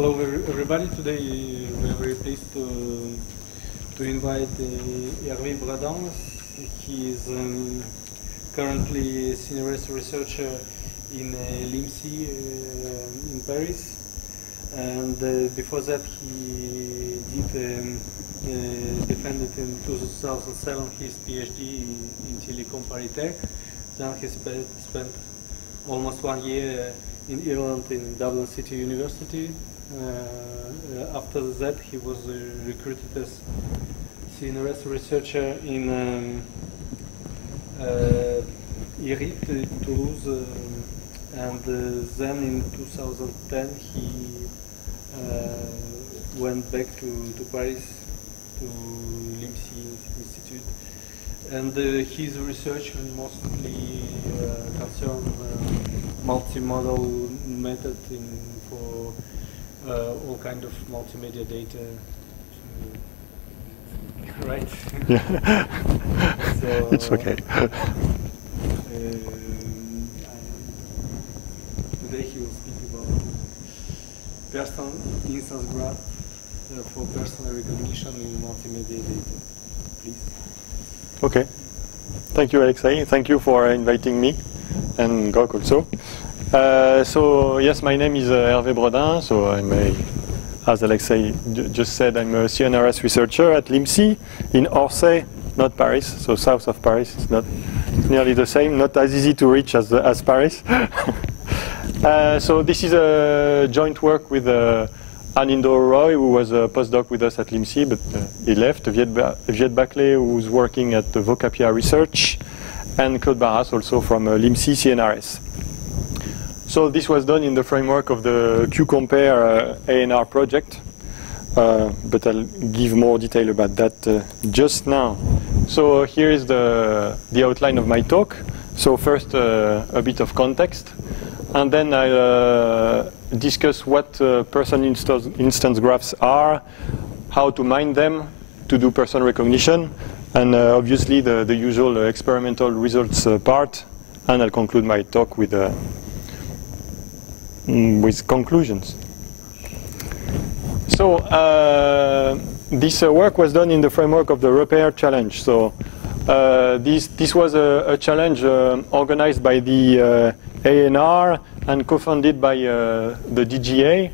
Hello everybody. Today we are very pleased to invite Hervé Bradin. He is currently a senior researcher in LIMSI in Paris, and before that he did defended in 2007 his PhD in Telecom Paris. Then he spent almost 1 year in Ireland in Dublin City University. After that he was recruited as senior researcher in IRIT, Toulouse, and then in 2010 he went back to Paris, to LIMSI Institute, and his research mostly concerns multimodal method for all kind of multimedia data. Right? Yeah. So, it's okay. Today he will speak about personal instance graph for personal recognition in multimedia data. Please. Okay. Thank you, Alexei. Thank you for inviting me, and Gok also. So yes, my name is Hervé Bradin. So I'm as Alexei just said, I'm a CNRS researcher at LIMSI in Orsay, not Paris, so south of Paris. It's not nearly the same, not as easy to reach as Paris. So this is a joint work with Anindo Roy, who was a postdoc with us at LIMSI, but he left. Viet Baclay, who's working at the Vocapia Research, and Claude Barras, also from LIMSI CNRS. So this was done in the framework of the QCompare ANR project, but I'll give more detail about that just now. So here is the outline of my talk. So first a bit of context, and then I'll discuss what person instance graphs are, how to mine them to do person recognition, and obviously the usual experimental results part, and I'll conclude my talk with conclusions. So this work was done in the framework of the Repair Challenge. So this was a challenge organized by the ANR and co-funded by the DGA.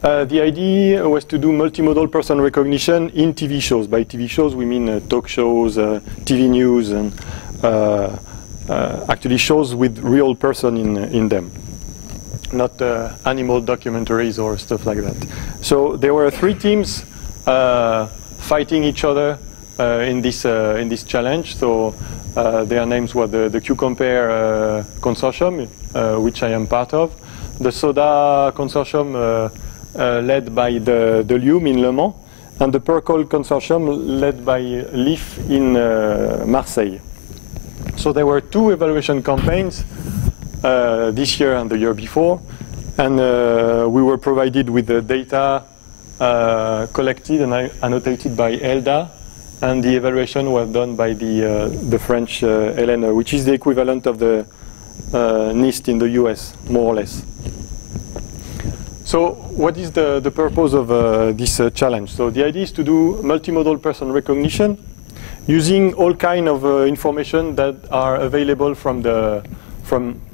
The idea was to do multimodal person recognition in TV shows. By TV shows we mean talk shows, TV news, and actually shows with real person in them, not animal documentaries or stuff like that. So there were 3 teams fighting each other in this challenge. So their names were the QCompare consortium, which I am part of, the SODA consortium led by the LUM in Le Mans, and the PERCOL consortium led by LIF in Marseille. So there were 2 evaluation campaigns, this year and the year before, and we were provided with the data collected and annotated by ELDA, and the evaluation was done by the French LN, which is the equivalent of the NIST in the US, more or less. So what is the purpose of this challenge? So the idea is to do multimodal person recognition using all kind of information that are available from the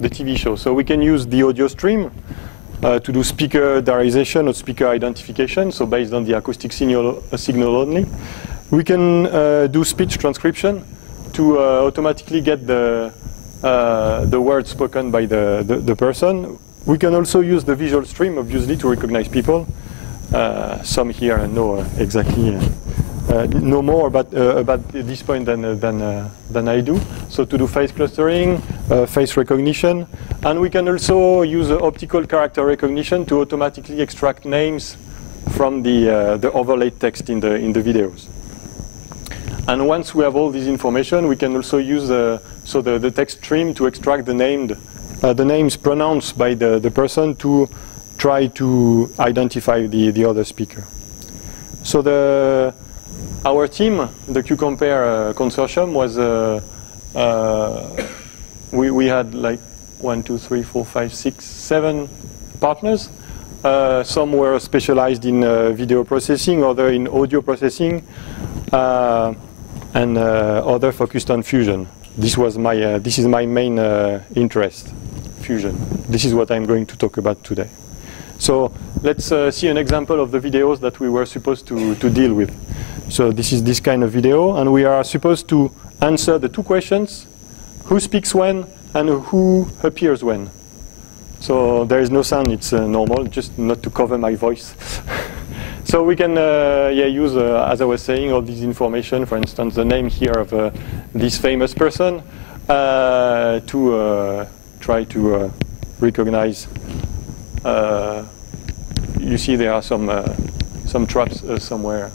TV show. So we can use the audio stream to do speaker diarization or speaker identification, so based on the acoustic signal only. We can do speech transcription to automatically get the words spoken by the person. We can also use the visual stream, obviously, to recognize people. Some here know exactly know more about this point than I do. So to do face clustering, face recognition, and we can also use optical character recognition to automatically extract names from the overlaid text in the videos. And once we have all this information, we can also use the text stream to extract the names pronounced by the person to try to identify the other speaker. So our team, the QCompare consortium, was we had like 1, 2, 3, 4, 5, 6, 7 partners Some were specialized in video processing, other in audio processing, and other focused on fusion. This is my main interest, fusion. This is what I'm going to talk about today. So let's see an example of the videos that we were supposed to deal with. So this is this kind of video, and we are supposed to answer the two questions: who speaks when and who appears when. So there is no sound, it's normal, just not to cover my voice. So we can use, as I was saying, all this information, for instance, the name here of this famous person, to try to recognize. You see there are some traps somewhere,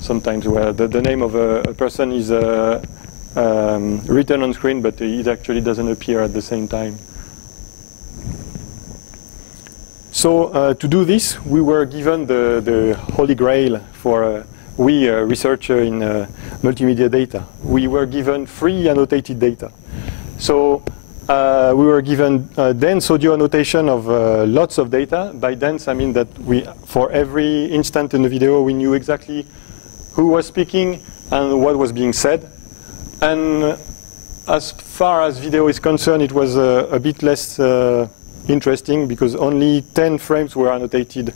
sometimes where the name of a person is written on screen, but it actually doesn't appear at the same time. So to do this, we were given the holy grail for we researcher in multimedia data. We were given free annotated data. So we were given dense audio annotation of lots of data. By dense, I mean that for every instant in the video, we knew exactly who was speaking and what was being said. And as far as video is concerned, it was a bit less interesting, because only 10 frames were annotated.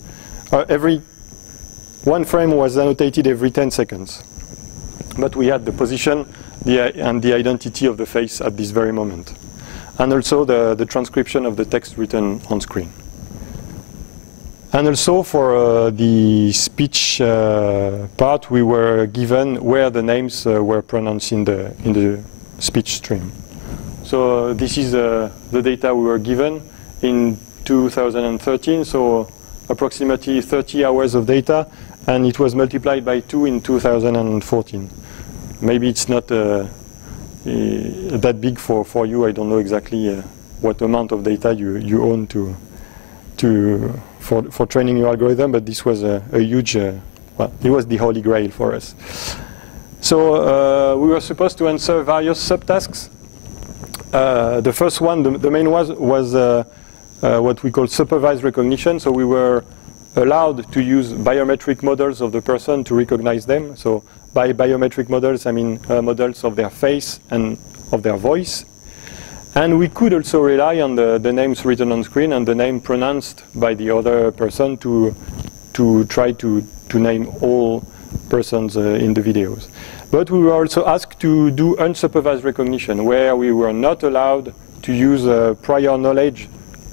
One frame was annotated every 10 seconds. But we had the position and the identity of the face at this very moment. And also the transcription of the text written on screen. And also for the speech part, we were given where the names were pronounced in the speech stream. So this is the data we were given in 2013, so approximately 30 hours of data, and it was multiplied by 2 in 2014. Maybe it's not that big for you. I don't know exactly what amount of data you own for training your algorithm, but this was a huge, well, it was the holy grail for us. So we were supposed to answer various subtasks. The first one, the main was what we call supervised recognition. So we were allowed to use biometric models of the person to recognize them. So by biometric models, I mean models of their face and of their voice. And we could also rely on the names written on screen and the name pronounced by the other person to try to name all persons in the videos. But we were also asked to do unsupervised recognition, where we were not allowed to use prior knowledge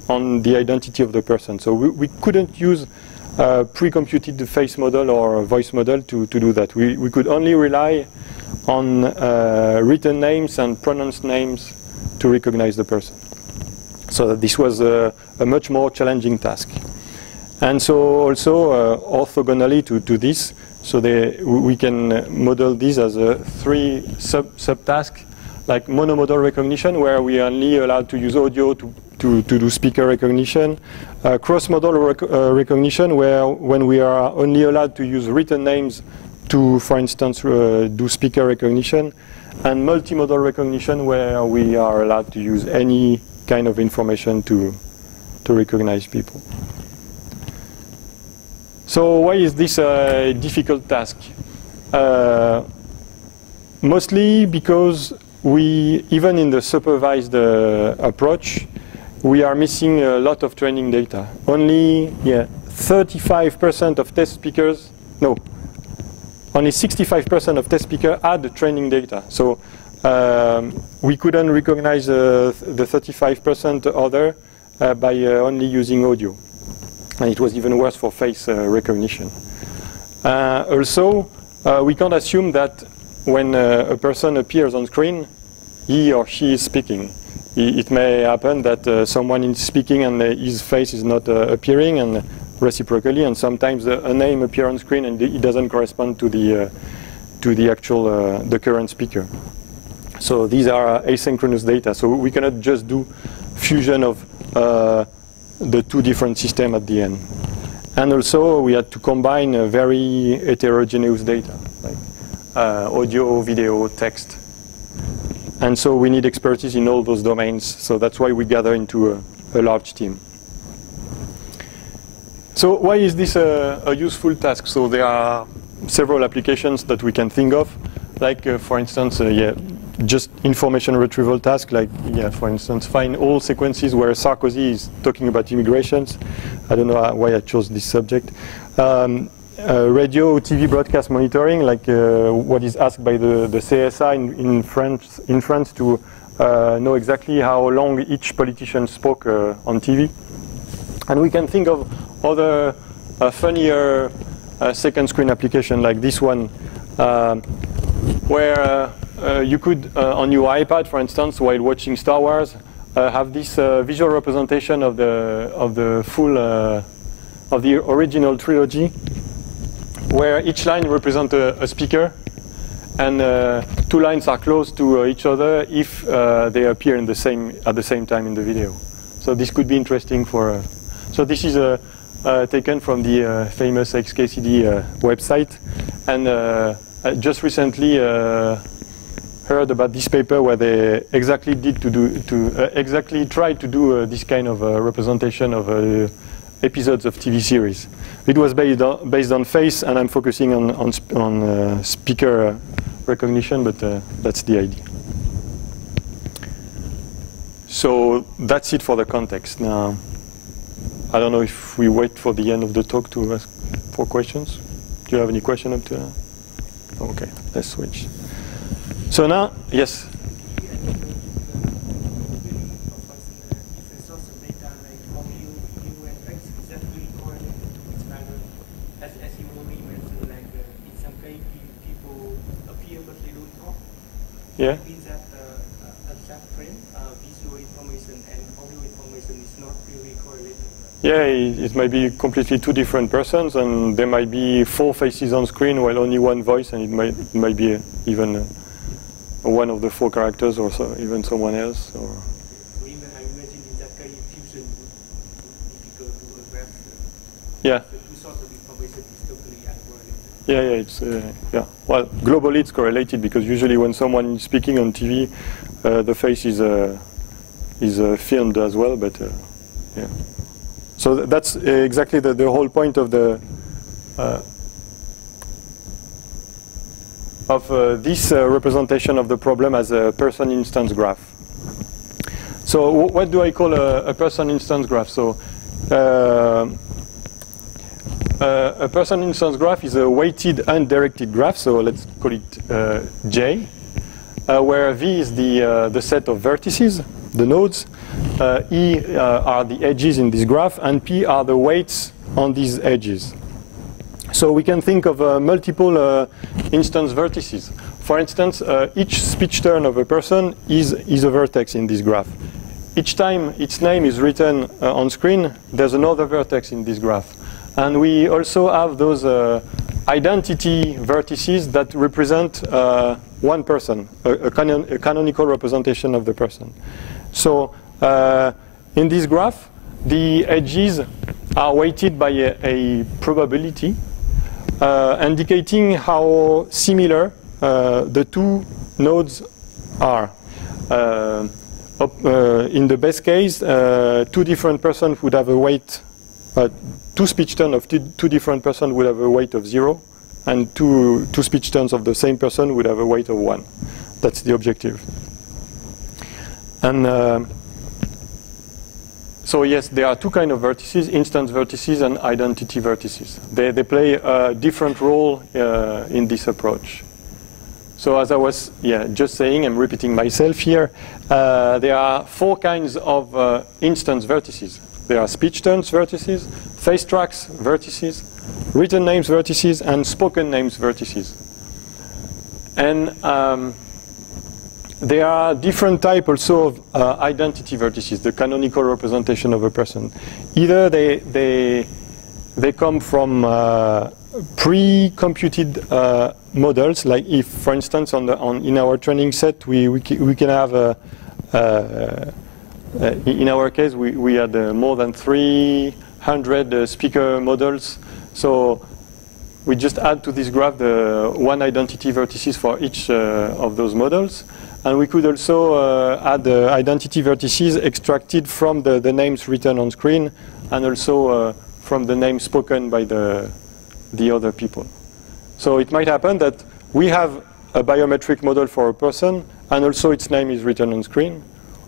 on the identity of the person. So we couldn't use pre-computed face model or voice model to do that. We could only rely on written names and pronounced names to recognize the person. So this was a much more challenging task. And so also orthogonally to this, so we can model this as a 3 subtasks, like monomodal recognition, where we are only allowed to use audio to do speaker recognition, cross-modal recognition, when we are only allowed to use written names to, for instance, do speaker recognition, and multimodal recognition, where we are allowed to use any kind of information to recognize people. So why is this a difficult task? Mostly because even in the supervised approach, we are missing a lot of training data. Only 35% of test speakers, no, only 65% of test speakers had training data. So we couldn't recognize the 35% other by only using audio. And it was even worse for face recognition. Also, we can't assume that when a person appears on screen, he or she is speaking. It may happen that someone is speaking and his face is not appearing, and reciprocally, and sometimes a name appears on screen and it doesn't correspond to the actual the current speaker. So these are asynchronous data. So we cannot just do fusion of the two different systems at the end. And also we had to combine very heterogeneous data, like audio, video, text. And so we need expertise in all those domains. So that's why we gather into a large team. So why is this a useful task? So there are several applications that we can think of, like for instance, just information retrieval task, like for instance, find all sequences where Sarkozy is talking about immigrations. I don't know why I chose this subject. Radio, TV broadcast monitoring, like what is asked by the CSA in France to know exactly how long each politician spoke on TV. And we can think of other funnier second screen application like this one, where you could, on your iPad, for instance, while watching Star Wars, have this visual representation of the full of the original trilogy, where each line represents a speaker, and two lines are close to each other if they appear at the same time in the video. So this could be interesting for. So this is taken from the famous XKCD website, and I just recently heard about this paper where they exactly tried to do this kind of representation of episodes of TV series. It was based on face, and I'm focusing on speaker recognition, but that's the idea. So that's it for the context. Now, I don't know if we wait for the end of the talk to ask for questions. Do you have any question up to that? Okay, let's switch. So now, yes? Yeah. Means that at that frame, visual information and audio information is not really correlated. Yeah, it might be completely two different persons, and there might be 4 faces on screen while only one voice, and it might be even one of the 4 characters, or even someone else. Or So even I imagine in that kind of fusion would be difficult to grasp. Yeah. The two sorts of information is totally uncorrelated. Yeah, it's yeah. Well, globally it's correlated because usually when someone is speaking on TV, the face is filmed as well. But yeah, so that's exactly the whole point of the this representation of the problem as a person instance graph. So what do I call a person instance graph? So a person instance graph is a weighted undirected graph, so let's call it J, where V is the set of vertices, the nodes, E are the edges in this graph, and P are the weights on these edges. So we can think of multiple instance vertices. For instance, each speech turn of a person is a vertex in this graph. Each time its name is written on screen, there's another vertex in this graph. And we also have those identity vertices that represent one person, a canonical representation of the person. So in this graph, the edges are weighted by a probability, indicating how similar the two nodes are. In the best case, 2 different persons would have a weight. 2 speech turns of 2 different persons would have a weight of 0, and two speech turns of the same person would have a weight of 1. That's the objective. And so yes, there are 2 kinds of vertices: instance vertices and identity vertices. They play a different role in this approach. So as I was just saying, I'm repeating myself here, there are 4 kinds of instance vertices. There are speech turns vertices, face tracks vertices, written names vertices, and spoken names vertices. And there are different types also of identity vertices, the canonical representation of a person. Either they come from pre-computed models, like if, for instance, in our training set, we can have in our case, we had more than 300 speaker models. So we just add to this graph the 1 identity vertices for each of those models. And we could also add identity vertices extracted from the names written on screen, and also from the name spoken by the other people. So it might happen that we have a biometric model for a person, and also its name is written on screen.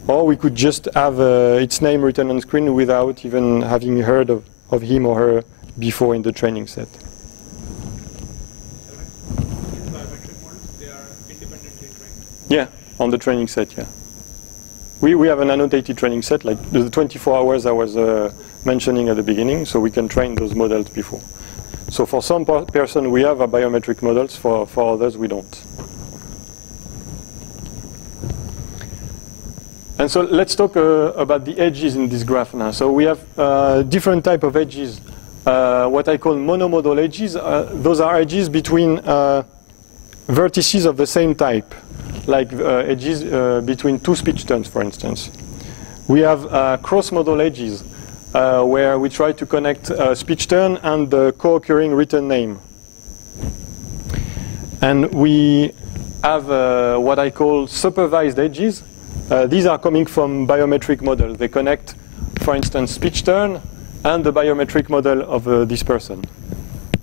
Or we could just have its name written on screen without even having heard of him or her before in the training set. These biometric models, they are independently trained? Yeah, on the training set, yeah. We have an annotated training set, like the 24 hours I was mentioning at the beginning, so we can train those models before. So for some person we have biometric models, for others we don't. And so let's talk about the edges in this graph now. So we have different type of edges. What I call monomodal edges. Those are edges between vertices of the same type, like edges between two speech turns, for instance. We have cross-modal edges, where we try to connect a speech turn and the co-occurring written name. And we have what I call supervised edges. These are coming from biometric models. They connect, for instance, speech turn and the biometric model of this person.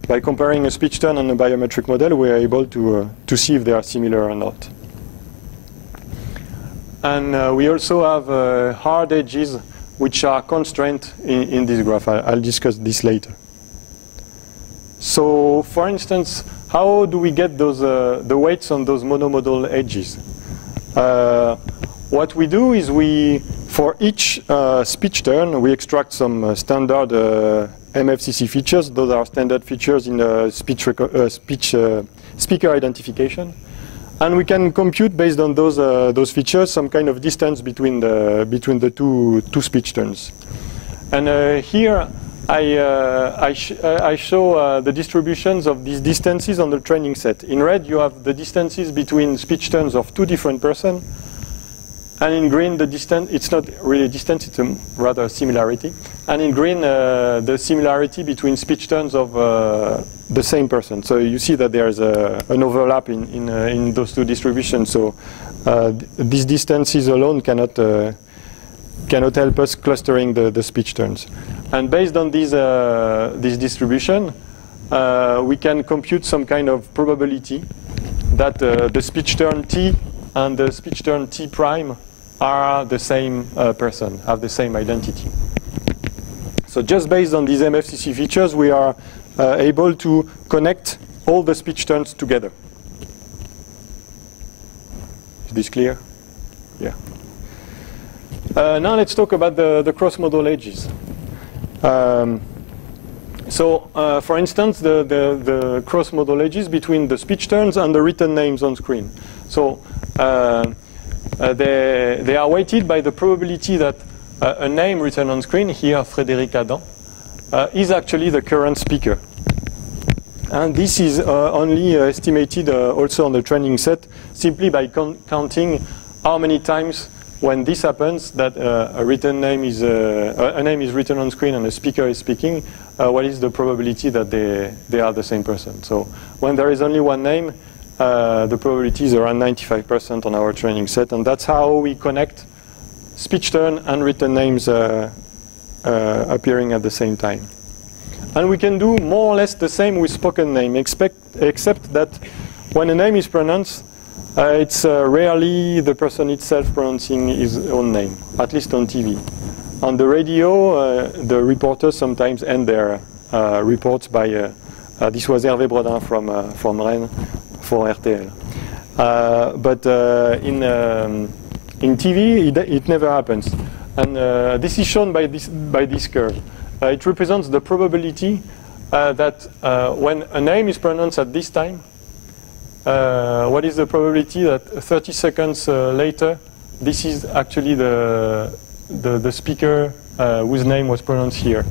By comparing a speech turn and a biometric model, we are able to see if they are similar or not. And we also have hard edges, which are constraints in this graph. I'll discuss this later. So, for instance, how do we get those the weights on those monomodal edges? What we do is for each speech turn, we extract some standard MFCC features. Those are standard features in speaker identification. And we can compute based on those features some kind of distance between the two speech turns. And here I show the distributions of these distances on the training set. In red you have the distances between speech turns of two different persons. And in green, the distance, it's not really distance, it's rather a similarity. And in green, the similarity between speech turns of the same person. So you see that there's an overlap in those two distributions. So these distances alone cannot help us clustering the speech turns. And based on this distribution, we can compute some kind of probability that the speech turn T and the speech turn T prime are the same person, have the same identity. So just based on these MFCC features, we are able to connect all the speech turns together. Is this clear? Yeah. Now let's talk about the cross-modal edges. For instance, the cross-modal edges between the speech turns and the written names on screen. So they are weighted by the probability that a name written on screen, here Frédéric Adam, is actually the current speaker. And this is only estimated also on the training set simply by counting how many times when this happens that a name is written on screen and a speaker is speaking, what is the probability that they are the same person. So when there is only one name, the probability is around 95% on our training set, and that's how we connect speech turn and written names appearing at the same time. And we can do more or less the same with spoken name, except that when a name is pronounced, it's rarely the person itself pronouncing his own name, at least on TV. On the radio, the reporters sometimes end their reports by, this was Hervé Bredin from Rennes for RTL. But in TV, it never happens. And this is shown by this curve. It represents the probability that when a name is pronounced at this time, what is the probability that 30 seconds later, this is actually the speaker whose name was pronounced here.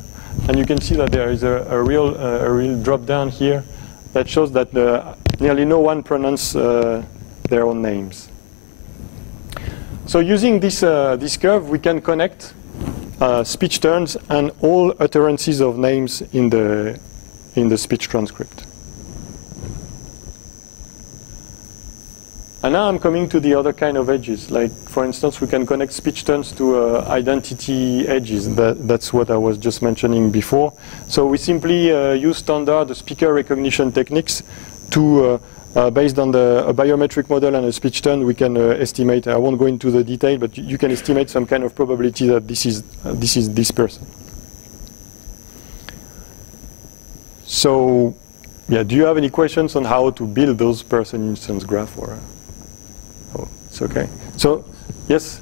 And you can see that there is a real drop down here that shows that nearly no one pronounces their own names. So using this curve, we can connect speech turns and all utterances of names in the, speech transcript. And now I'm coming to the other kind of edges. Like, for instance, we can connect speech tones to identity edges. That's what I was just mentioning before. So we simply use standard speaker recognition techniques to, based on a biometric model and a speech tone, we can estimate, I won't go into the detail, but you can estimate some kind of probability that this is this person. So, yeah, do you have any questions on how to build those person instance graph? Or, oh, it's okay. So, yes?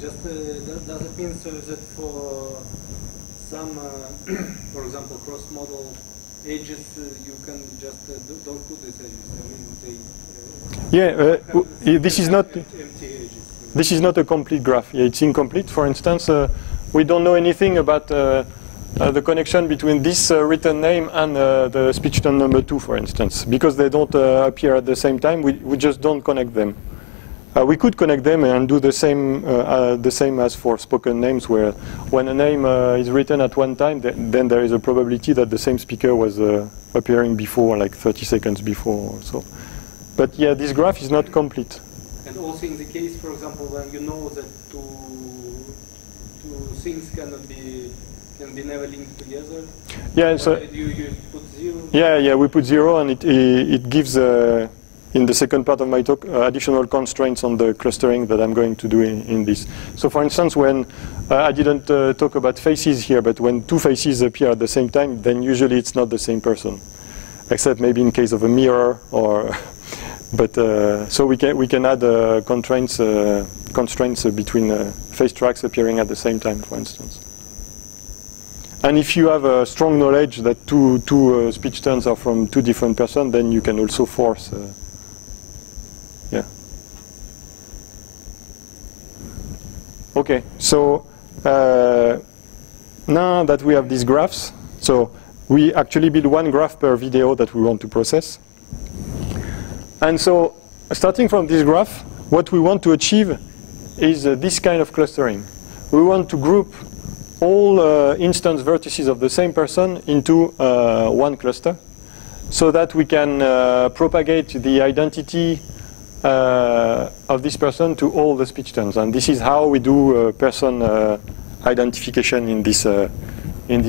Just does it mean so that for some, for example, cross-model edges, you can just don't put these edges? I mean, this is not. Empty edges. This is not a complete graph. Yeah, it's incomplete. For instance, we don't know anything about the connection between this written name and the speech tone number 2, for instance, because they don't appear at the same time. We just don't connect them. We could connect them and do the same as for spoken names, where when a name is written at one time, then there is a probability that the same speaker was appearing before, like 30 seconds before or so. But yeah, this graph is not complete. And also in the case, for example, when you know that two things can be never linked together. Yeah, so you put 0. Yeah, we put 0, and it gives in the second part of my talk additional constraints on the clustering that I'm going to do in this. So, for instance, when I didn't talk about faces here, but when two faces appear at the same time, then usually it's not the same person, except maybe in case of a mirror or. But so we can add constraints between face tracks appearing at the same time, for instance. And if you have a strong knowledge that two speech tones are from two different persons, then you can also force. Yeah. Okay. So now that we have these graphs, so we actually build one graph per video that we want to process. And so, starting from this graph, what we want to achieve is this kind of clustering. We want to group all instance vertices of the same person into one cluster, so that we can propagate the identity of this person to all the speech tones. And this is how we do person identification in this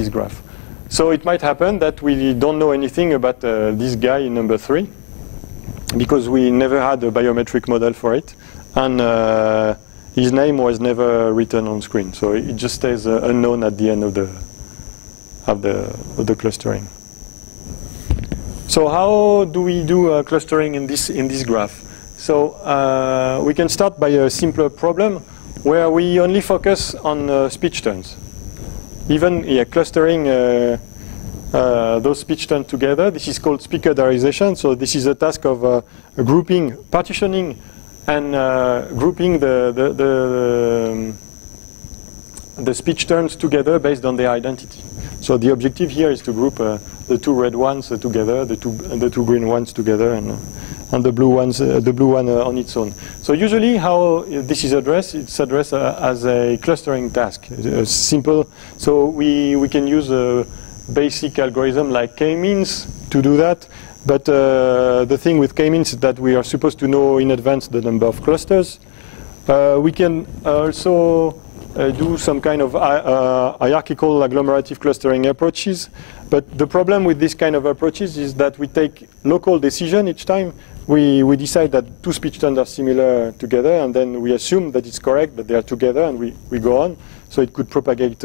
graph. So it might happen that we don't know anything about this guy in number 3, because we never had a biometric model for it, and his name was never written on screen, so it just stays unknown at the end of the clustering. So how do we do clustering in this graph? So we can start by a simpler problem where we only focus on speech tones. Even clustering those speech tones together. This is called speakerization. So this is a task of grouping, partitioning, and grouping the speech tones together based on their identity. So the objective here is to group the two red ones together, the two green ones together, and the blue ones, the blue one on its own. So usually, how this is addressed, it's addressed as a clustering task. Simple. So we can use a basic algorithm like k-means to do that, but the thing with k-means is that we are supposed to know in advance the number of clusters. We can also do some kind of hierarchical agglomerative clustering approaches, but the problem with this kind of approaches is that we take local decision each time. We decide that two speech tones are similar together, and then we assume that it's correct, that they are together, and we go on. So it could propagate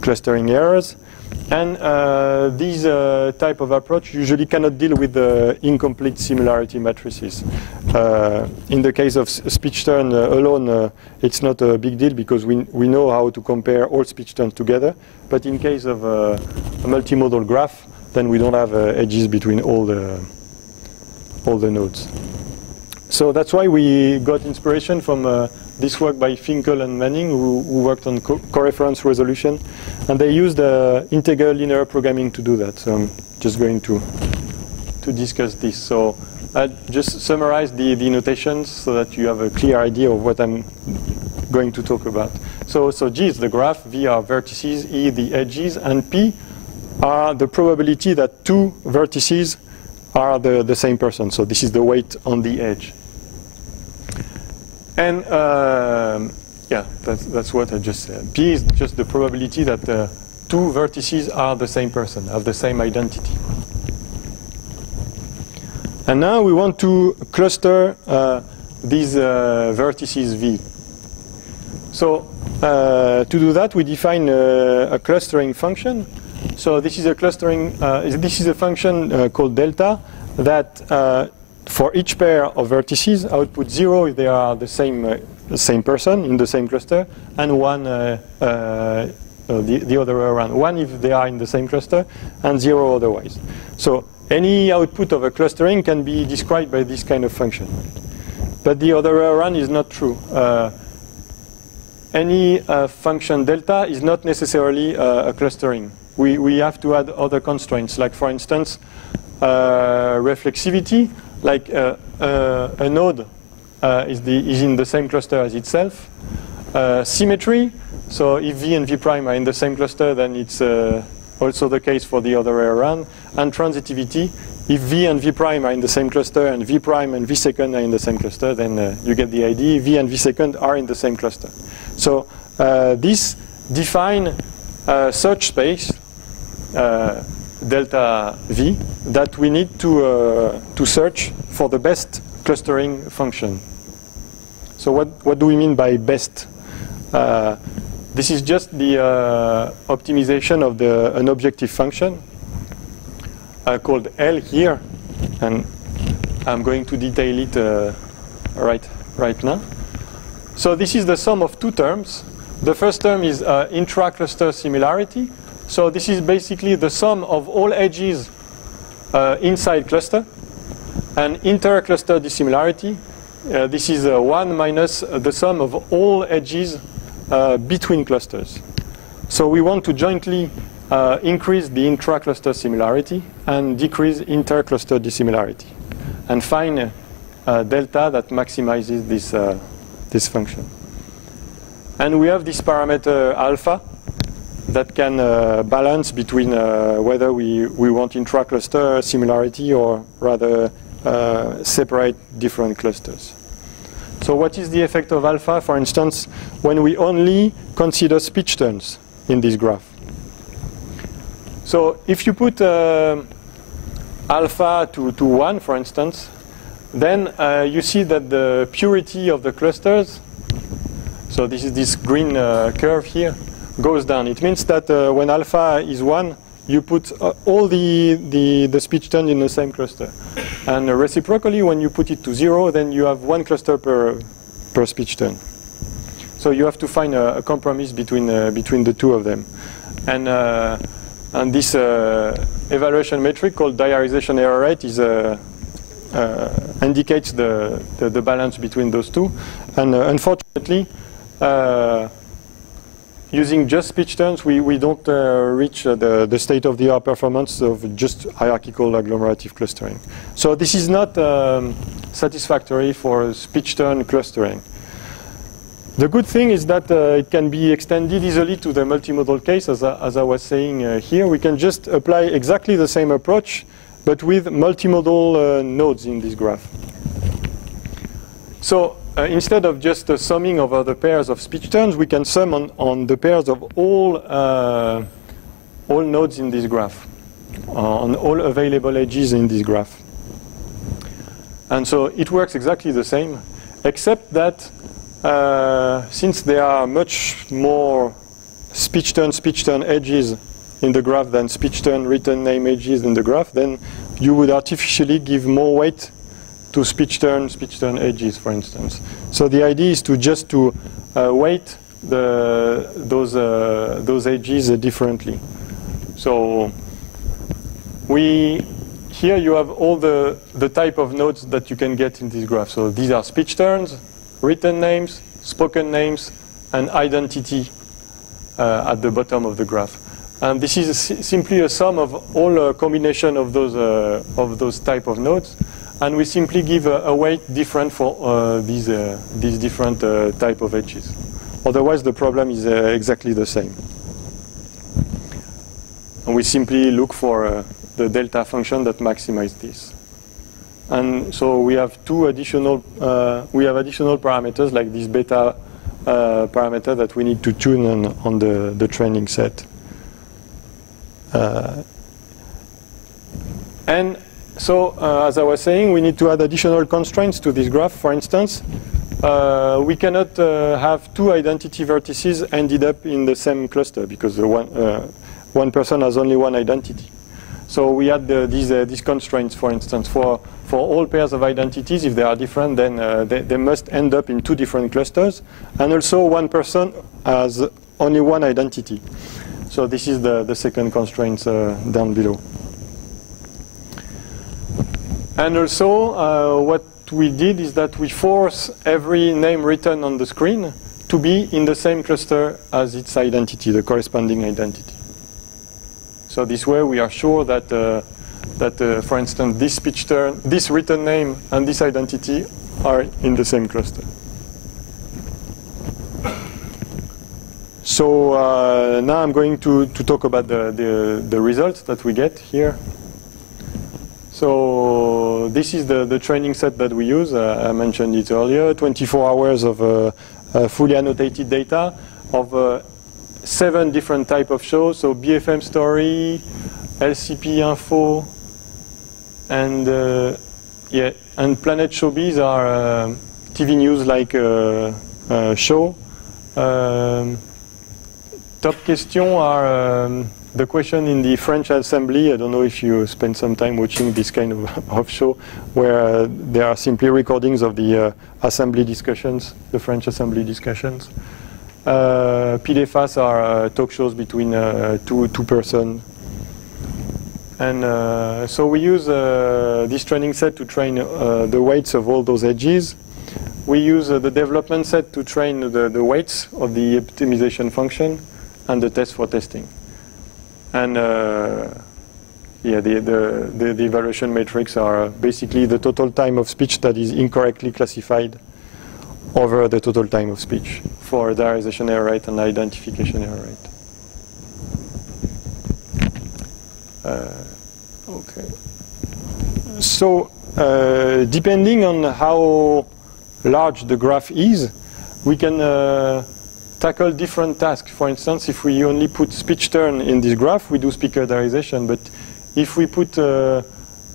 clustering errors. And these type of approach usually cannot deal with the incomplete similarity matrices. In the case of speech tone alone, it's not a big deal because we know how to compare all speech tones together. But in case of a multimodal graph, then we don't have edges between all the nodes. So that's why we got inspiration from this work by Finkel and Manning, who worked on coreference resolution, and they used integer linear programming to do that. So I'm just going to discuss this. So I just summarize the notations so that you have a clear idea of what I'm going to talk about. So G is the graph, V are vertices, E the edges, and P are the probability that two vertices are the same person. So this is the weight on the edge. And yeah, that's what I just said. P is just the probability that two vertices are the same person, have the same identity. And now we want to cluster these vertices V. So to do that, we define a clustering function. So this is a clustering. This is a function called delta that for each pair of vertices output 0 if they are the same person in the same cluster, and 1 the other way around. 1 if they are in the same cluster, and 0 otherwise. So any output of a clustering can be described by this kind of function. But the other way around is not true. Any function delta is not necessarily a clustering. We have to add other constraints, like for instance, reflexivity, like a node is in the same cluster as itself. Symmetry, so if V and V prime are in the same cluster, then it's also the case for the other way around. And transitivity, if V and V prime are in the same cluster and V prime and V second are in the same cluster, then you get the idea. V and V second are in the same cluster. So this define search space delta V that we need to search for the best clustering function. So what do we mean by best? This is just the optimization of an objective function called L here, and I'm going to detail it right now. So this is the sum of two terms. The first term is intra-cluster similarity. So this is basically the sum of all edges inside cluster, and inter-cluster dissimilarity. This is 1 minus the sum of all edges between clusters. So we want to jointly increase the intra-cluster similarity and decrease inter-cluster dissimilarity, and find delta that maximizes this function. And we have this parameter alpha that can balance between whether we want intra-cluster similarity or rather separate different clusters. So what is the effect of alpha, for instance, when we only consider speech turns in this graph? So if you put alpha to 1, for instance, then you see that the purity of the clusters, so this is this green curve here, goes down. It means that when alpha is 1, you put all the speech turns in the same cluster. And reciprocally, when you put it to 0, then you have 1 cluster per speech turn. So you have to find a compromise between the two of them. And this evaluation metric called diarization error rate is indicates the balance between those two. And unfortunately, using just speech turns, we don't reach the state-of-the-art performance of just hierarchical agglomerative clustering. So this is not satisfactory for speech turn clustering. The good thing is that it can be extended easily to the multimodal case, as I was saying here. We can just apply exactly the same approach, but with multimodal nodes in this graph. So instead of just summing over the pairs of speech turns, we can sum on the pairs of all nodes in this graph, on all available edges in this graph. And so it works exactly the same, except that since there are much more speech turn edges in the graph than speech turn written name edges in the graph, then you would artificially give more weight to speech turn edges, for instance. So the idea is to weight those edges differently. So here you have all the type of nodes that you can get in this graph. So these are speech turns, written names, spoken names, and identity at the bottom of the graph. And this is simply a sum of all combination of those type of nodes. And we simply give a weight different for these different type of edges. Otherwise, the problem is exactly the same. And we simply look for the delta function that maximizes this. And so we have additional parameters like this beta parameter that we need to tune on the training set. And so, as I was saying, we need to add additional constraints to this graph. For instance, we cannot have two identity vertices ended up in the same cluster because one person has only one identity. So we add these constraints, for instance, for all pairs of identities. If they are different, then they must end up in two different clusters. And also, one person has only one identity. So this is the second constraint down below. And also, what we did is that we force every name written on the screen to be in the same cluster as its identity, the corresponding identity. So this way, we are sure that, for instance, this speech turn, this written name, and this identity are in the same cluster. So now I'm going to talk about the results that we get here. So this is the training set that we use. I mentioned it earlier, 24 hours of fully annotated data of 7 different types of shows. So BFM Story, LCP Info, and and Planet Showbiz are TV news like show. Top Question are the question in the French Assembly. I don't know if you spend some time watching this kind of show where there are simply recordings of the assembly discussions, the French Assembly discussions. Pile et Face are talk shows between two persons. And so we use this training set to train the weights of all those edges. We use the development set to train the weights of the optimization function and the test for testing. And the evaluation metrics are basically the total time of speech that is incorrectly classified over the total time of speech for diarization error rate and identification error rate. Okay. So depending on how large the graph is, we can tackle different tasks. For instance, if we only put speech turn in this graph, we do speaker diarization. But if we put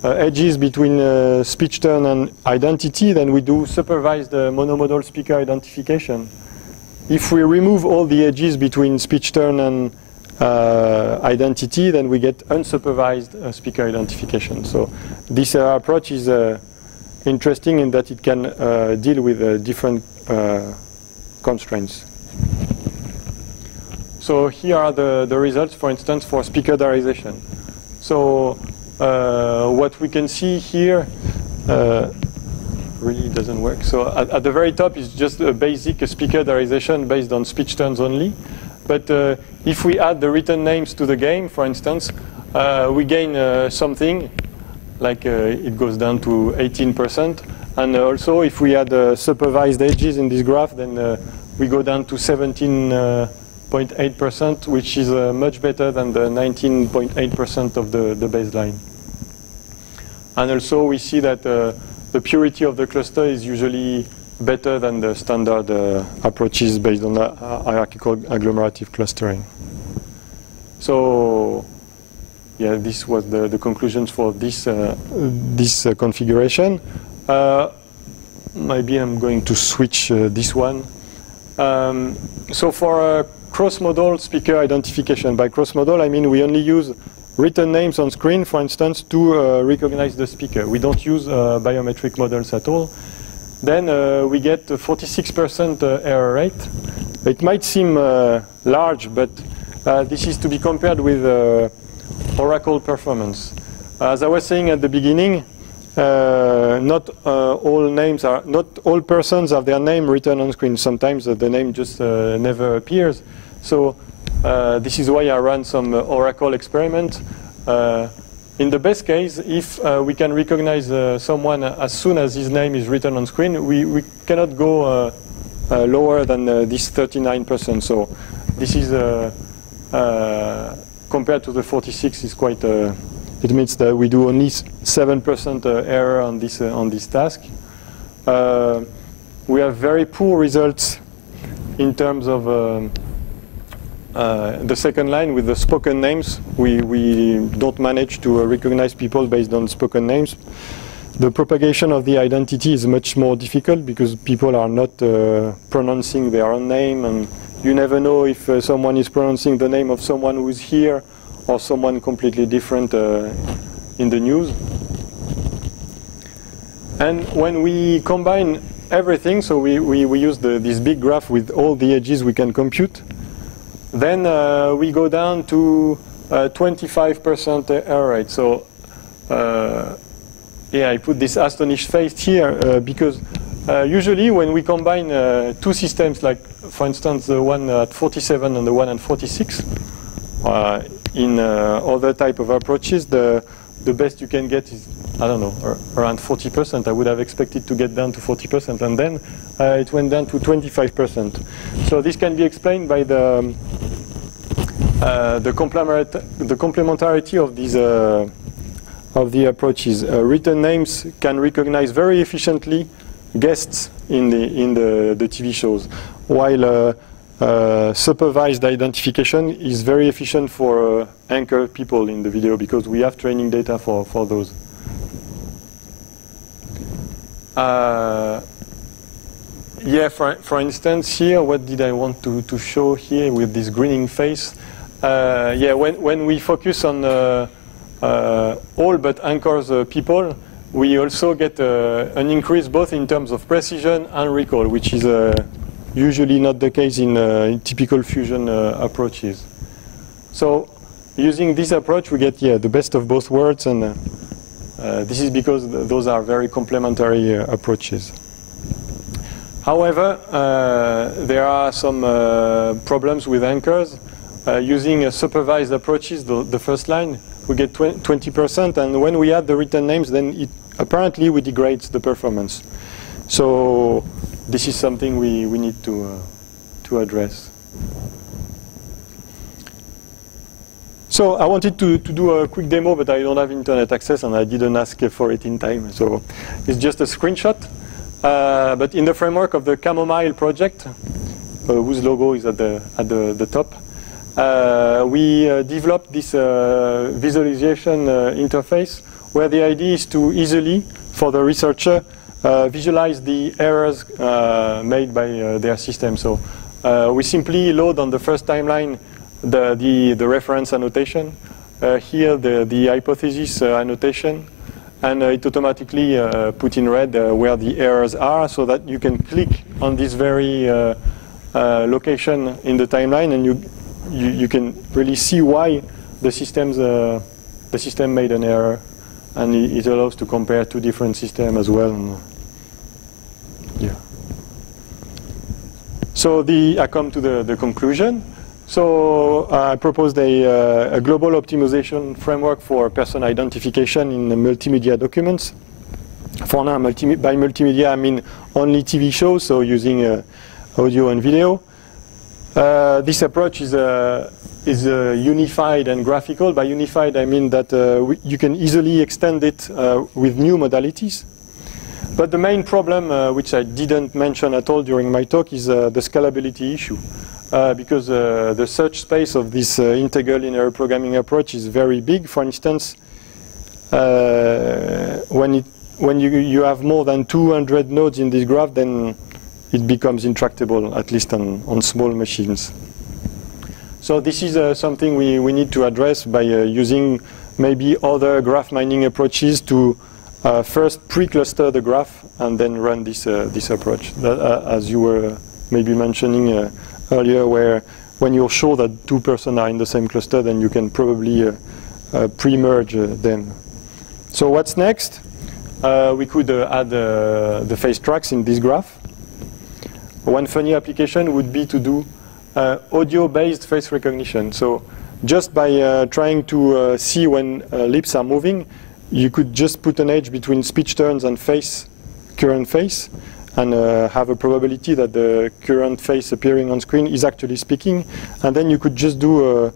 edges between speech turn and identity, then we do supervised monomodal speaker identification. If we remove all the edges between speech turn and identity, then we get unsupervised speaker identification. So this approach is interesting in that it can deal with different constraints. So here are the results, for instance, for speaker diarization. So what we can see here really doesn't work. So at the very top is just a basic speaker diarization based on speech turns only. But if we add the written names to the game, for instance, we gain something, like it goes down to 18%. And also, if we add supervised edges in this graph, then we go down to 17.8%, which is much better than the 19.8% of the baseline. And also, we see that the purity of the cluster is usually better than the standard approaches based on hierarchical agglomerative clustering. So, yeah, this was the conclusions for this configuration. Maybe I'm going to switch this one. So for cross-modal speaker identification, by cross-modal I mean we only use written names on screen, for instance, to recognize the speaker. We don't use biometric models at all. Then we get 46% error rate. It might seem large, but this is to be compared with Oracle performance. As I was saying at the beginning, not all persons have their name written on screen. Sometimes the name just never appears. So this is why I ran some Oracle experiment. In the best case, if we can recognize someone as soon as his name is written on screen, we cannot go lower than this 39%. So this is compared to the 46 is quite It means that we do only 7% error on this task. We have very poor results in terms of the second line with the spoken names. We don't manage to recognize people based on spoken names. The propagation of the identity is much more difficult because people are not pronouncing their own name, and you never know if someone is pronouncing the name of someone who is here or someone completely different in the news. And when we combine everything, so we use this big graph with all the edges we can compute, then we go down to 25% error rate. So yeah, I put this astonished face here because usually when we combine two systems, like for instance the one at 47 and the one at 46, in other type of approaches, the best you can get is, I don't know, around 40%. I would have expected to get down to 40%, and then it went down to 25%. So this can be explained by the complementarity of these of the approaches. Written names can recognize very efficiently guests in the TV shows, while supervised identification is very efficient for anchor people in the video because we have training data for those. Yeah, for instance, here, what did I want to show here with this grinning face? Yeah, when we focus on all but anchors people, we also get an increase both in terms of precision and recall, which is usually not the case in typical fusion approaches. So using this approach, we get the best of both worlds, and this is because those are very complementary approaches. However, there are some problems with anchors. Using supervised approaches, the first line, we get 20%, and when we add the written names, then it apparently we degrades the performance. So this is something we need to address. So I wanted to do a quick demo, but I don't have internet access, and I didn't ask for it in time. So it's just a screenshot. But in the framework of the Chamomile project, whose logo is at the top, we developed this visualization interface where the idea is to easily, for the researcher, visualize the errors made by their system. So we simply load on the first timeline the reference annotation, here the hypothesis annotation, and it automatically put in red where the errors are, so that you can click on this very location in the timeline, and you can really see why the system made an error, and it allows to compare two different systems as well. Yeah. So I come to the conclusion. So I proposed a global optimization framework for person identification in the multimedia documents. For now, by multimedia, I mean only TV shows, so using audio and video. This approach is unified and graphical. By unified, I mean that you can easily extend it with new modalities. But the main problem, which I didn't mention at all during my talk, is the scalability issue. Because the search space of this integral linear programming approach is very big. For instance, when you have more than 200 nodes in this graph, then it becomes intractable, at least on small machines. So this is something we need to address by using maybe other graph mining approaches to first pre-cluster the graph and then run this approach, as you were maybe mentioning earlier, where when you're sure that two persons are in the same cluster, then you can probably pre-merge them. So what's next? We could add the face tracks in this graph. One funny application would be to do audio-based face recognition. So just by trying to see when lips are moving, you could just put an edge between speech turns and current face, and have a probability that the current face appearing on screen is actually speaking, and then you could just do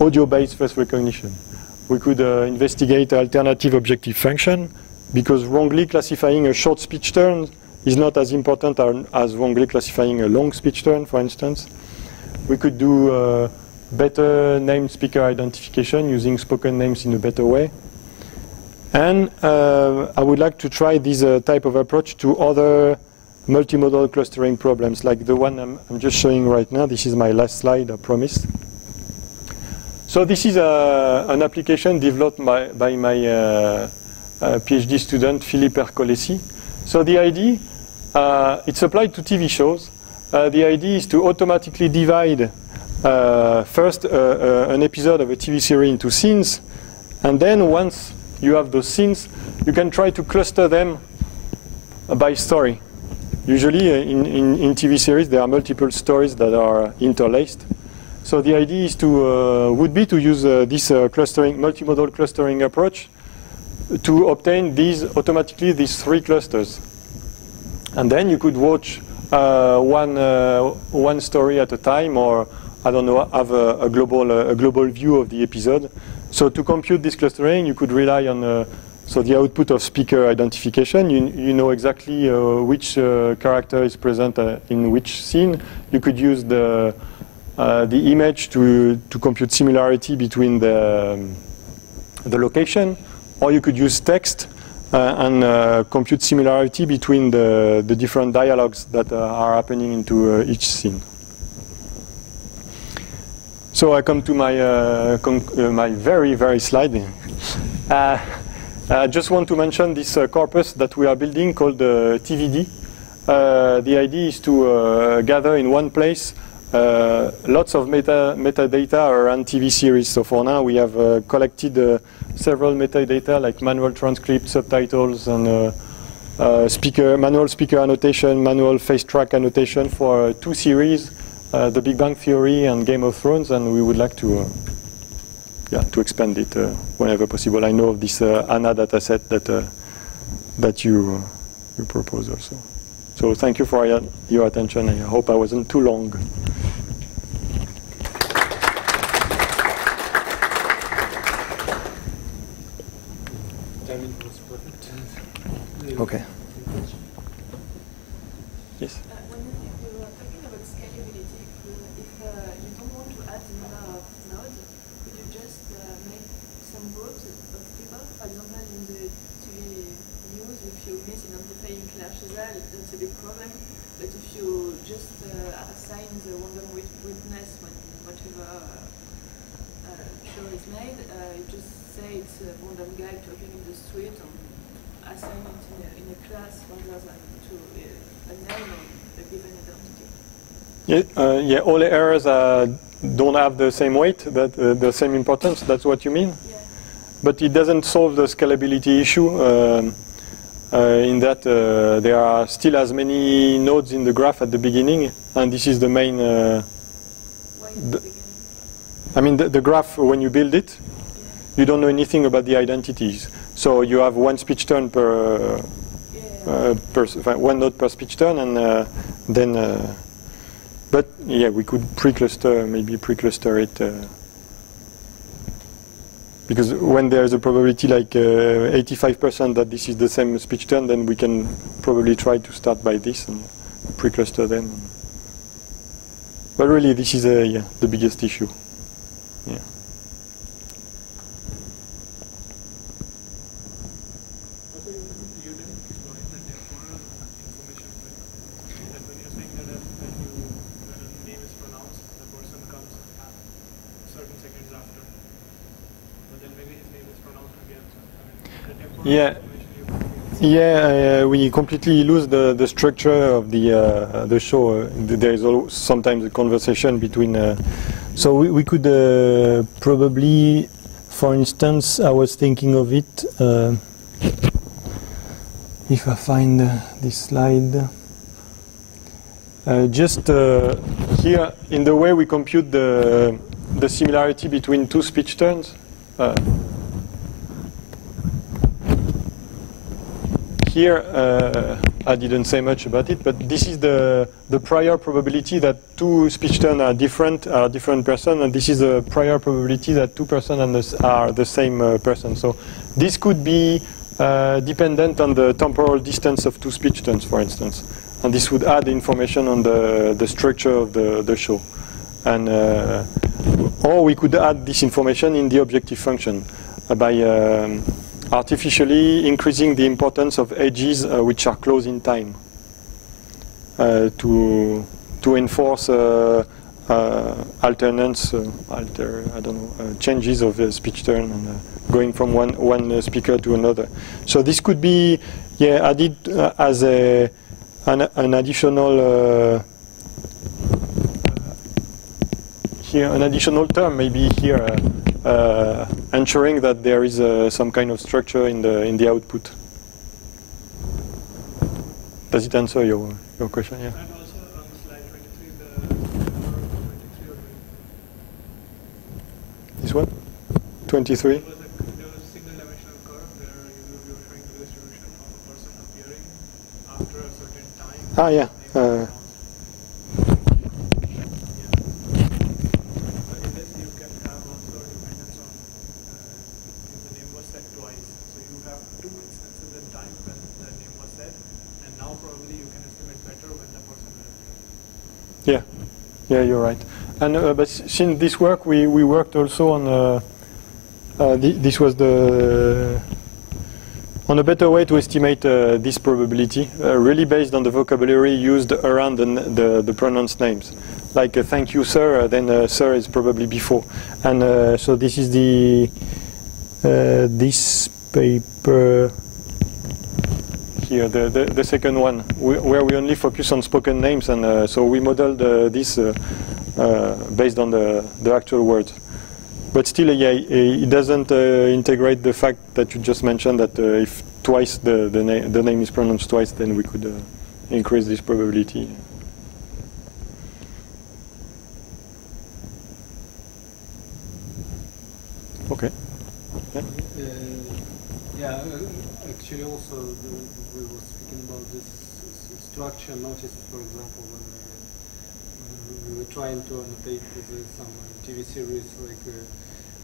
audio-based face recognition. we could investigate alternative objective function, because wrongly classifying a short speech turn is not as important as wrongly classifying a long speech turn, for instance. We could do better named speaker identification using spoken names in a better way. And I would like to try this type of approach to other multimodal clustering problems, like the one I'm just showing right now. This is my last slide, I promise. So this is an application developed by my PhD student, Philippe Ercolesi. So the idea, it's applied to TV shows. The idea is to automatically divide first an episode of a TV series into scenes, and then once you have those scenes, you can try to cluster them by story. Usually in TV series there are multiple stories that are interlaced. So the idea is would be to use this multimodal clustering approach to obtain automatically these 3 clusters. And then you could watch one story at a time, or I don't know, have a global view of the episode. So to compute this clustering, you could rely on so the output of speaker identification. You know exactly which character is present in which scene. You could use the image to compute similarity between the location, or you could use text and compute similarity between the different dialogues that are happening into each scene. So I come to my very slide. I just want to mention this corpus that we are building called TVD. The idea is to gather in one place lots of metadata around TV series. So for now we have collected several metadata like manual transcript, subtitles, and manual speaker annotation, manual face track annotation for 2 series, The Big Bang Theory and Game of Thrones, and we would like to expand it whenever possible. I know of this ANA dataset that you propose also. So thank you for your attention. I hope I wasn't too long. Okay. Yes. When you were talking about scalability, if you don't want to add the number of nodes, could you just make some groups of people? For example, in the TV news, if you miss identifying Claire Chazal, that's a big problem. But if you just assign the random witness when whatever show is made, you just say it's a random guy talking in the street, and assign it in a class rather than to a name or a given identity. Yeah, all errors don't have the same weight, the same importance. That's what you mean? Yeah. But it doesn't solve the scalability issue in that there are still as many nodes in the graph at the beginning, and this is the main. Why at the beginning? I mean, the graph, when you build it, you don't know anything about the identities. So you have one speech turn per one node per speech turn, and then. But yeah, we could maybe pre-cluster it, because when there is a probability like 85% that this is the same speech turn, then we can probably try to start by this and pre-cluster them. But really, this is the biggest issue. Yeah. You didn't explain the temporal information, right? That when you're saying that when a name is pronounced, the person comes certain seconds after. But then maybe his name is pronounced again. So, I mean, the temporal information Yeah, we completely lose the structure of the show. There is sometimes a conversation between. So we could probably, for instance, I was thinking of it. If I find this slide, just here in the way we compute the similarity between 2 speech turns. Here, I didn't say much about it, but this is the prior probability that two speech turns are different person, and this is the prior probability that two persons are the same person. So this could be dependent on the temporal distance of two speech turns, for instance, and this would add information on the structure of the show, and or we could add this information in the objective function by artificially increasing the importance of edges which are close in time to enforce alternance, changes of speech turn and going from one speaker to another. So this could be added as an additional here, an additional term maybe here. Ensuring that there is some kind of structure in the output. Does it answer your question? Yeah. And also on slide 23, the number 23 or 20. This one? 23? There was a single dimensional curve where you were showing the distribution of a person appearing after a certain time. Ah, yeah. Yeah, you're right. And but since this work, we worked also on this was on a better way to estimate this probability, really based on the vocabulary used around the pronounced names. Like thank you, sir. Then sir is probably before, and so this is the this paper. Here, the second one, where we only focus on spoken names, and so we modeled this based on the actual words. But still, it doesn't integrate the fact that you just mentioned that if twice the name is pronounced twice, then we could increase this probability. Okay. Yeah. Actually, also we were speaking about this structure notice, for example, when we were trying to annotate some TV series like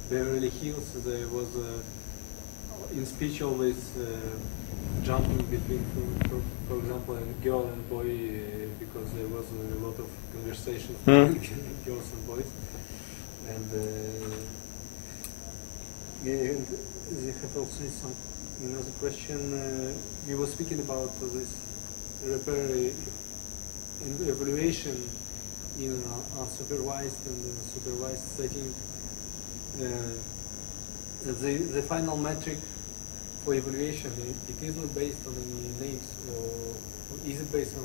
Beverly Hills. There was in speech always jumping between, for example, a girl and boy because there was a lot of conversations between girls and boys, and they have also some. Another question, you were speaking about this repair evaluation in unsupervised and supervised setting. The final metric for evaluation, it isn't based on any names, or is it based on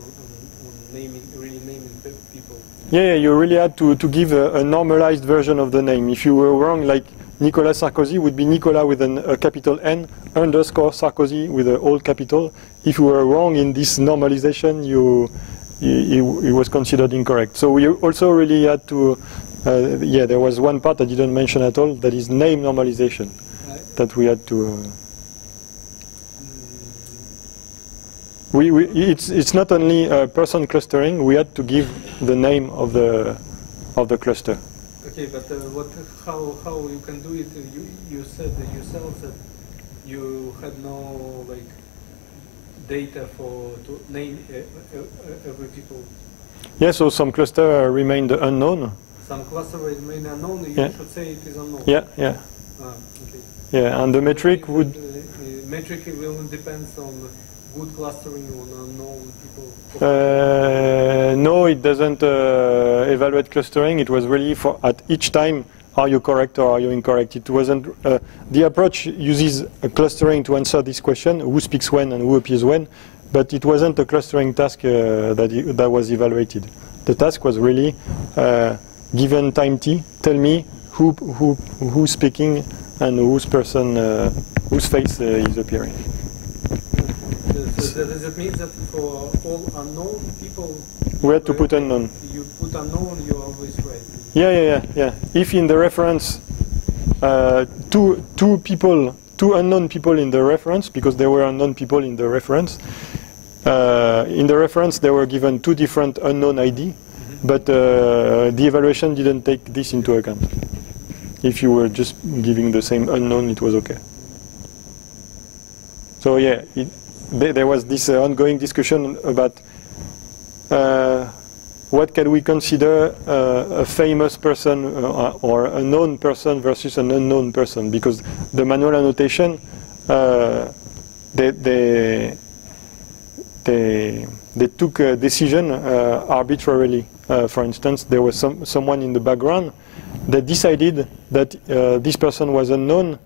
really naming people? Yeah, you really had to give a normalized version of the name. If you were wrong, like Nicolas Sarkozy would be Nicolas with a capital N _ Sarkozy with a all capital. If you were wrong in this normalization, it was considered incorrect. So we also really had to, there was one part I didn't mention at all, that is name normalization, that we had to. It's not only person clustering. We had to give the name of the cluster. Okay, but how you can do it? You said yourself that you had no data to name every people. Yeah, so some cluster remained unknown. Some cluster remain unknown. You should say it is unknown. Yeah. Okay. Yeah, and the metric would. Metric will depend on good clustering on unknown people. No, it doesn't evaluate clustering. It was really for at each time, are you correct or are you incorrect? It wasn't. The approach uses a clustering to answer this question: who speaks when and who appears when. But it wasn't a clustering task that was evaluated. The task was really given time t. Tell me who's speaking and whose face is appearing. So does it mean that for all unknown people, we had to put unknown? You put unknown, you're always right. Yeah. If in the reference, two unknown people in the reference, because there were unknown people in the reference, in the reference they were given 2 different unknown ID, but the evaluation didn't take this into account. If you were just giving the same unknown, it was okay. So yeah, there was this ongoing discussion about what can we consider a famous person or a known person versus an unknown person, because the manual annotation they took a decision arbitrarily. For instance, there was someone in the background that decided that this person was unknown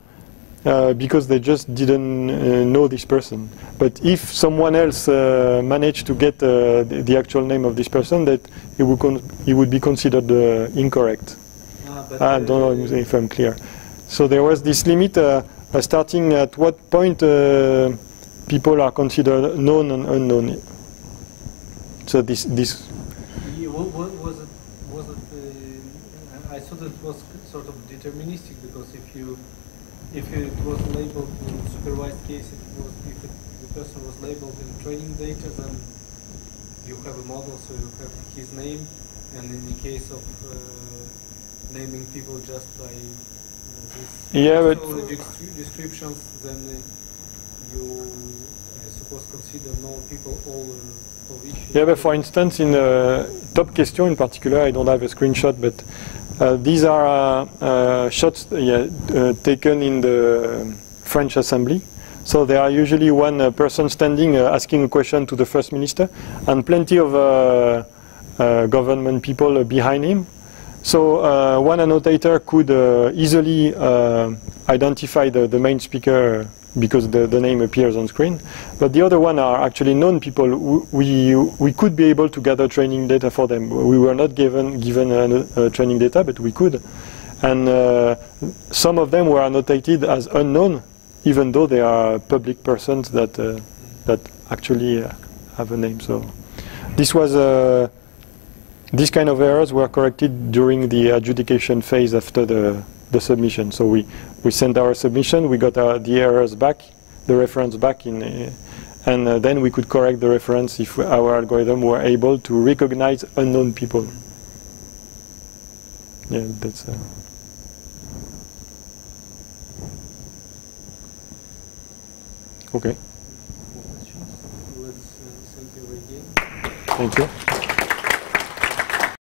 because they just didn't know this person. But if someone else managed to get the actual name of this person, that it would be considered incorrect. I don't know if I'm clear. So there was this limit starting at what point people are considered known and unknown. So this. Yeah, was it? I thought it was sort of deterministic, because if it was labeled in supervised case, if the person was labeled in training data, then you have a model, so you have his name, and in the case of naming people just by descriptions, then you suppose consider known people all of each. Yeah, but for instance, in top question in particular, I don't have a screenshot, but these are shots taken in the French Assembly. So there are usually one person standing asking a question to the First Minister, and plenty of government people behind him. So one annotator could easily identify the main speaker because the name appears on screen. But the other one are actually known people. We could be able to gather training data for them. We were not given training data, but we could. And some of them were annotated as unknown, even though they are public persons that actually have a name. So this was these kind of errors were corrected during the adjudication phase after the submission. So we sent our submission, we got the errors back, the reference back, and then we could correct the reference if our algorithm were able to recognize unknown people. Yeah, that's. Okay. Let's thank you again. Thank you.